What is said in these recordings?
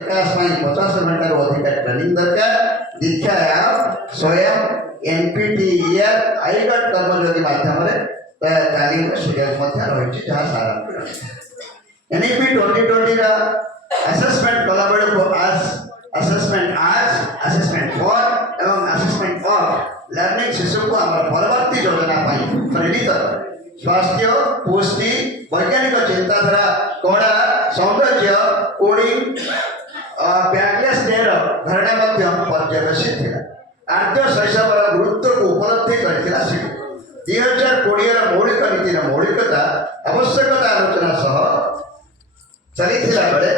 विकास 50 घंटा अधिक ट्रेनिंग दरकार दीक्षा ऐप स्वयं एनपीटीईआर आईगट कर्मयोगी माध्यम तालीम सुजोग रही जहाँ सारा एनईपी 2020 असेसमेंट कला बेल को आज असेसमेंट असेसमेंट फॉर एवं असेसमेंट ऑफ लर्निंग शिशु को आम परवर्ती योजना प्रेरित स्वास्थ्य पुष्टि वैज्ञानिक चिंताधारा कला सौंदर्य कोडिंग बैकलेस डेर धारणा पर्यवेसित थी आद्य शैशवर गुरुत्व को उपलब्धि करता 2020 मौलिक नीतिर मौलिकता आवश्यकता आलोचना सह चली बेले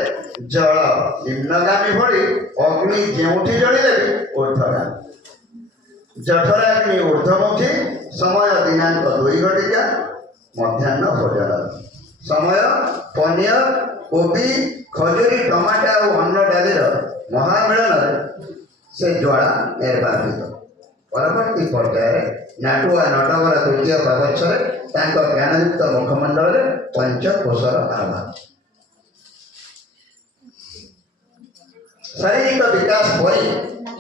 जल निम्नगामी भली अग्नि जोठी जलिले भी ऊर्ध्वगामी जठराग्नि ऊर्ध्वमुखी समय दिनांक 2 घटिका मध्याह्न भोजन समय पनीर कोबी खजुरी टमाटा और अन्न डाली महामिलन से ज्वाला निर्वापित परवर्ती पर्याय नाटुआ नटवर तृतीय प्रवचन ज्ञानयुक्त मुखमंडल पंचकोशर आभार शारीरिक विकास पर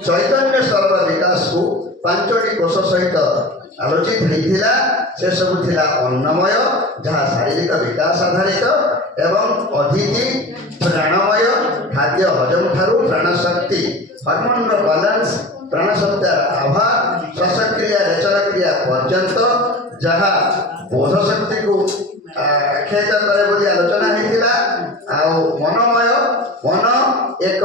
चैतन्य स्तर विकास को 5टी कोश सहित आलोचित होता से सब थिला अन्नमय जहाँ शारीरिक विकास आधारित एवं अतिथि प्राणमय खाद्य हजम ठारू प्राणशक्ति हार्मोन बैलेंस प्राणशक्ति आभा श्वासक्रिया रेचन क्रिया पर्यंत जहाँ बोध शक्ति को आख्यायित करे बोली आलोचना होता मनमय मन एक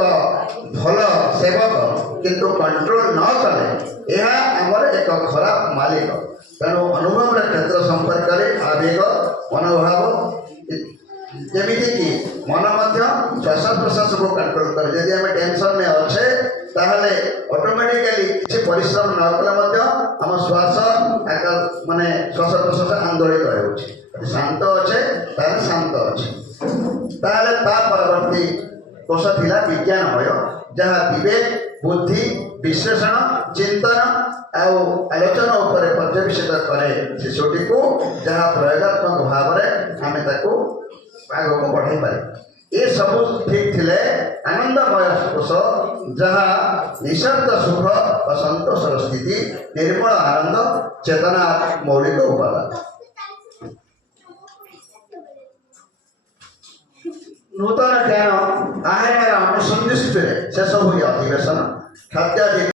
भल सेवक किंतु कंट्रोल न कले यह आमर एक खराब मालिक तेणु अनुभव क्षेत्र संपर्क में आवेग मनोभाव जमीती कि मन श्वास प्रश्वास को कंट्रोल करे जदि आम टेंशन में अच्छे ताहले ऑटोमेटिकली किसी परिश्रम न कले आम श्वास माने श्वास प्रश्वास आंदोलित हो शांत अच्छे ताहले शांत अच्छे ताहले ता परवर्ती कोश थिला विज्ञानमय जहाँ विवेक बुद्धि विश्लेषण चिंतन आलोचना उपर पर्यवेसित करे शिशुटी को जहाँ प्रयोगात्मक भाव में आम आग को बढ़ाई पारे ये सब ठीक थिले आनंदमय कोश जहाँ निःशब्द सुख और संतोषर स्थिति निर्मल आनंद चेतना मौलिक उपादान नूतन ज्ञान आहरण अनुसंधिष्ट शेष हुई अधिवेशन खाद्यादि